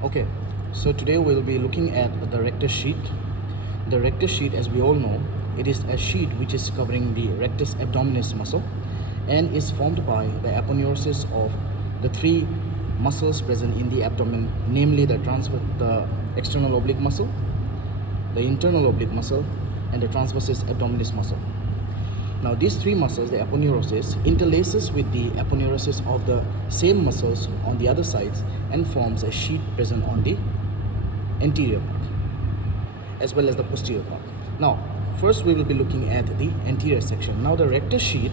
Okay, so today we'll be looking at the rectus sheath. The rectus sheath, as we all know, it is a sheath which is covering the rectus abdominis muscle and is formed by the aponeurosis of the three muscles present in the abdomen, namely the external oblique muscle, the internal oblique muscle, and the transversus abdominis muscle. Now these three muscles, the aponeurosis, interlaces with the aponeurosis of the same muscles on the other sides and forms a sheath present on the anterior part as well as the posterior part. Now first we will be looking at the anterior section. Now the rectus sheath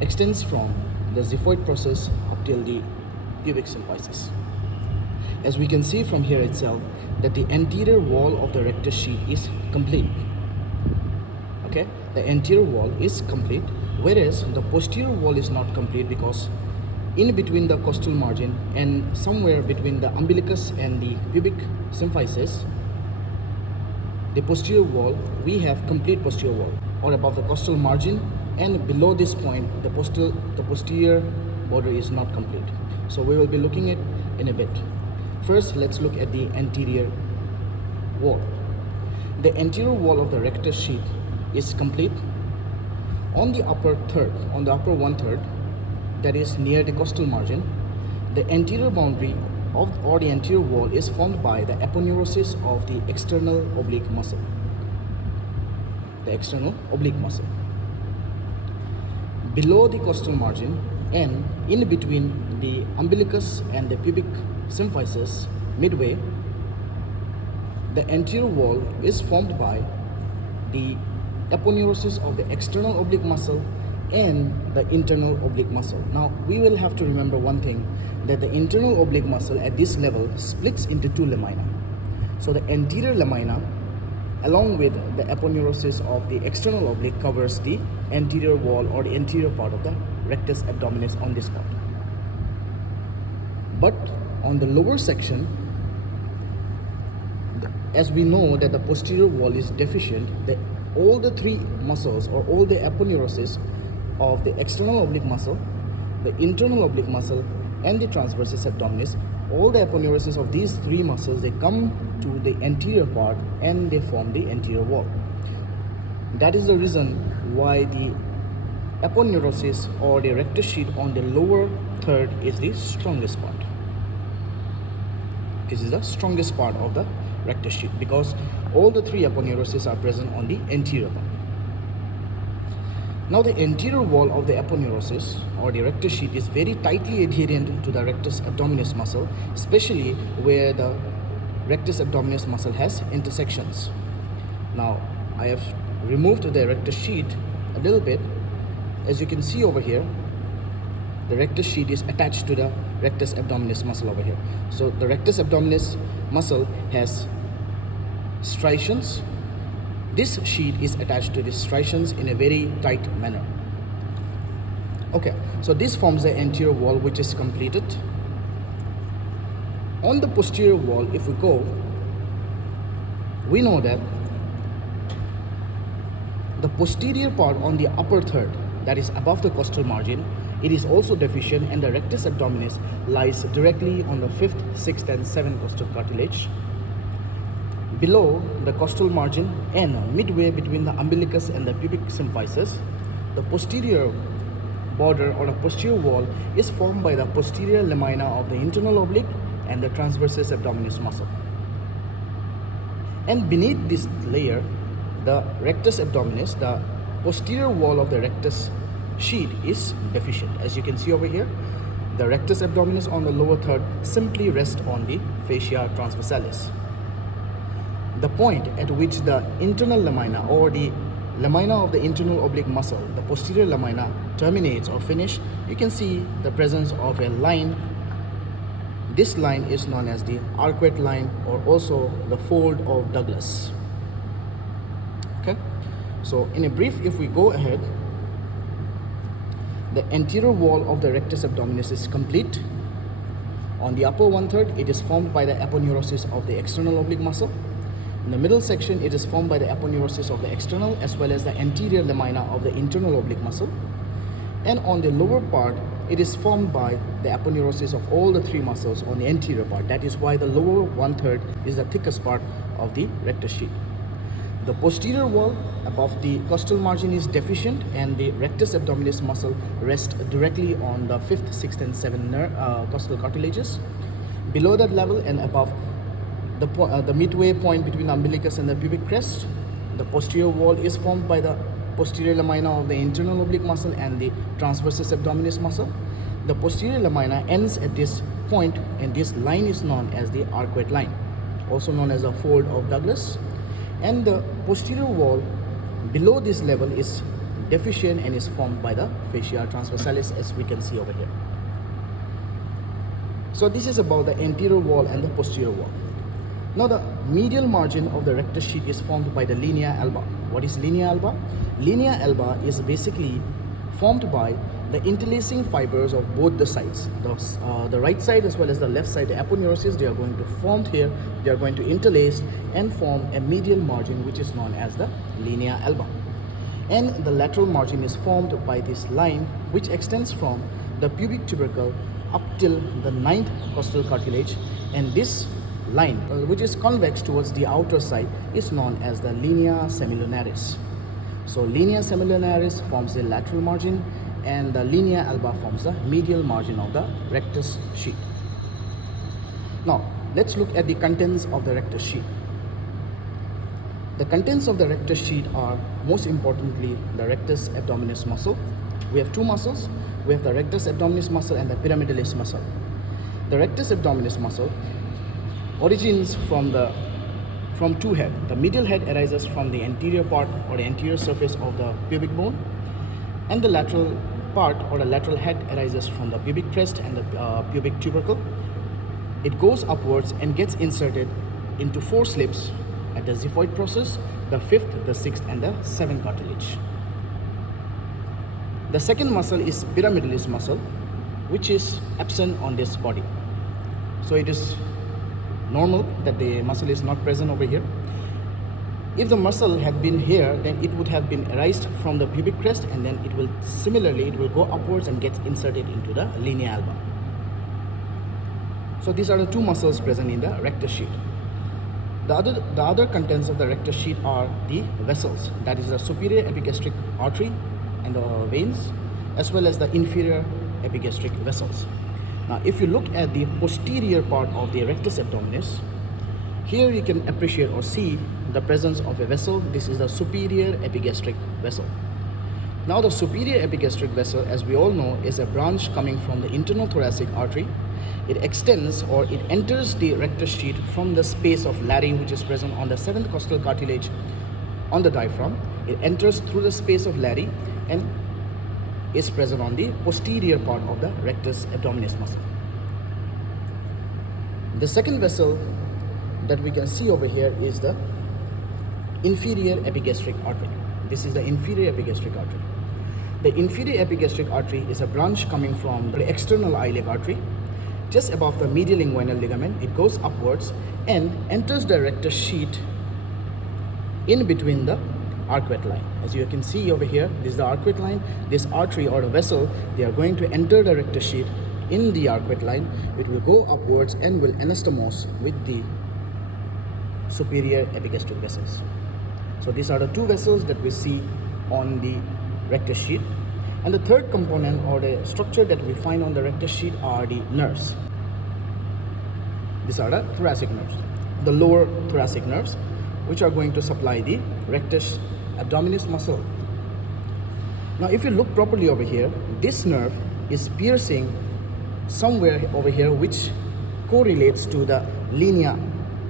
extends from the xiphoid process up till the pubic symphysis. As we can see from here itself that the anterior wall of the rectus sheath is complete. Okay, the anterior wall is complete, whereas the posterior wall is not complete because in between the costal margin and somewhere between the umbilicus and the pubic symphysis, the posterior wall, we have complete posterior wall, or above the costal margin, and below this point the posterior border is not complete. So we will be looking at in a bit. First, let's look at the anterior wall. The anterior wall of the rectus sheath is complete. On the upper one third, that is near the costal margin, the anterior boundary or the anterior wall is formed by the aponeurosis of the external oblique muscle. The external oblique muscle. Below the costal margin and in between the umbilicus and the pubic symphysis, midway, the anterior wall is formed by the aponeurosis of the external oblique muscle and the internal oblique muscle. Now we will have to remember one thing, that the internal oblique muscle at this level splits into two lamina. So the anterior lamina along with the aponeurosis of the external oblique covers the anterior wall or the anterior part of the rectus abdominis on this part. But on the lower section, as we know that the posterior wall is deficient, all the three muscles or all the aponeurosis of the external oblique muscle, the internal oblique muscle, and the transversus abdominis, all the aponeurosis of these three muscles, they come to the anterior part and they form the anterior wall. That is the reason why the aponeurosis or the rectus sheath on the lower third is the strongest part. This is the strongest part of the rectus sheath because all the three aponeuroses are present on the anterior part. Now the anterior wall of the aponeurosis or the rectus sheath is very tightly adherent to the rectus abdominis muscle, especially where the rectus abdominis muscle has intersections. Now I have removed the rectus sheath a little bit. As you can see over here, the rectus sheath is attached to the rectus abdominis muscle over here. So the rectus abdominis muscle has striations. This sheath is attached to these striations in a very tight manner. Okay, so this forms the anterior wall which is completed. On the posterior wall, if we go, we know that the posterior part on the upper third, that is above the costal margin, it is also deficient, and the rectus abdominis lies directly on the 5th, 6th and 7th costal cartilage. Below the costal margin and midway between the umbilicus and the pubic symphysis, the posterior border or the posterior wall is formed by the posterior lamina of the internal oblique and the transversus abdominis muscle. And beneath this layer, the rectus abdominis, the posterior wall of the rectus sheath is deficient. As you can see over here, the rectus abdominis on the lower third simply rests on the fascia transversalis. The point at which the internal lamina or the lamina of the internal oblique muscle, the posterior lamina, terminates or finish, you can see the presence of a line. This line is known as the Arcuate line or also the fold of Douglas. Okay, so in a brief, if we go ahead, the anterior wall of the rectus abdominis is complete. On the upper one third, it is formed by the aponeurosis of the external oblique muscle. In the middle section, it is formed by the aponeurosis of the external as well as the anterior lamina of the internal oblique muscle. And on the lower part, it is formed by the aponeurosis of all the three muscles on the anterior part. That is why the lower 1/3 is the thickest part of the rectus sheath. The posterior wall above the costal margin is deficient, and the rectus abdominis muscle rests directly on the 5th, 6th and 7th costal cartilages. Below that level and above the midway point between the umbilicus and the pubic crest, the posterior wall is formed by the posterior lamina of the internal oblique muscle and the transversus abdominis muscle. The posterior lamina ends at this point, and this line is known as the arcuate line, also known as the fold of Douglas. And the posterior wall below this level is deficient and is formed by the fascia transversalis, as we can see over here. So this is about the anterior wall and the posterior wall. Now the medial margin of the rectus sheath is formed by the linea alba. What is linea alba? Linea alba is basically formed by the interlacing fibers of both the sides. The right side as well as the left side, the aponeurosis, they are going to form here. They are going to interlace and form a medial margin, which is known as the linea alba. And the lateral margin is formed by this line, which extends from the pubic tubercle up till the 9th costal cartilage, and this line, which is convex towards the outer side, is known as the linea semilunaris. So linea semilunaris forms the lateral margin, and the linea alba forms the medial margin of the rectus sheath. Now let's look at the contents of the rectus sheath. The contents of the rectus sheath are, most importantly, the rectus abdominis muscle. We have two muscles. We have the rectus abdominis muscle and the pyramidalis muscle. The rectus abdominis muscle origins from two heads. The medial head arises from the anterior part or the anterior surface of the pubic bone, and the lateral part or the lateral head arises from the pubic crest and the pubic tubercle. It goes upwards and gets inserted into 4 slips at the xiphoid process, the 5th, the 6th and the 7th cartilage. The second muscle is pyramidalis muscle, which is absent on this body. So it is normal that the muscle is not present over here. If the muscle had been here, then it would have been erased from the pubic crest, and then it will go upwards and gets inserted into the linea alba. So these are the two muscles present in the rectus sheath. The other contents of the rectus sheath are the vessels, that is the superior epigastric artery and the veins, as well as the inferior epigastric vessels. Now if you look at the posterior part of the rectus abdominis, here you can appreciate or see the presence of a vessel. This is the superior epigastric vessel. Now the superior epigastric vessel, as we all know, is a branch coming from the internal thoracic artery. It extends or it enters the rectus sheath from the space of Larry, which is present on the 7th costal cartilage on the diaphragm. It enters through the space of Larry and is present on the posterior part of the rectus abdominis muscle. The second vessel that we can see over here is the inferior epigastric artery. This is the inferior epigastric artery. The inferior epigastric artery is a branch coming from the external iliac artery. Just above the medial inguinal ligament, it goes upwards and enters the rectus sheath in between the arcuate line. As you can see over here, this is the arcuate line. This artery or the vessel, they are going to enter the rectus sheath in the arcuate line. It will go upwards and will anastomose with the superior epigastric vessels. So these are the two vessels that we see on the rectus sheath. And the third component or the structure that we find on the rectus sheath are the nerves. These are the thoracic nerves, the lower thoracic nerves, which are going to supply the rectus abdominis muscle. Now if you look properly over here, this nerve is piercing somewhere over here, which correlates to the linea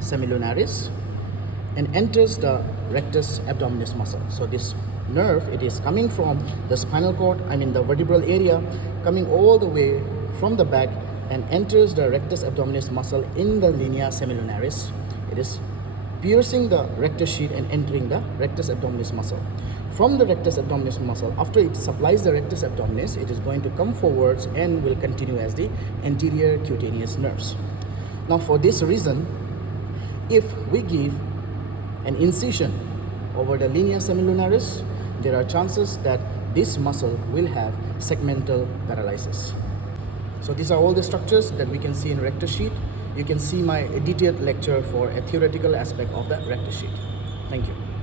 semilunaris and enters the rectus abdominis muscle. So this nerve, it is coming from the spinal cord, the vertebral area, coming all the way from the back and enters the rectus abdominis muscle in the linea semilunaris. It is piercing the rectus sheath and entering the rectus abdominis muscle. From the rectus abdominis muscle, after it supplies the rectus abdominis, it is going to come forwards and will continue as the anterior cutaneous nerves. Now for this reason, if we give an incision over the linea semilunaris, there are chances that this muscle will have segmental paralysis. So these are all the structures that we can see in rectus sheath. You can see my detailed lecture for a theoretical aspect of the rectus sheath. Thank you.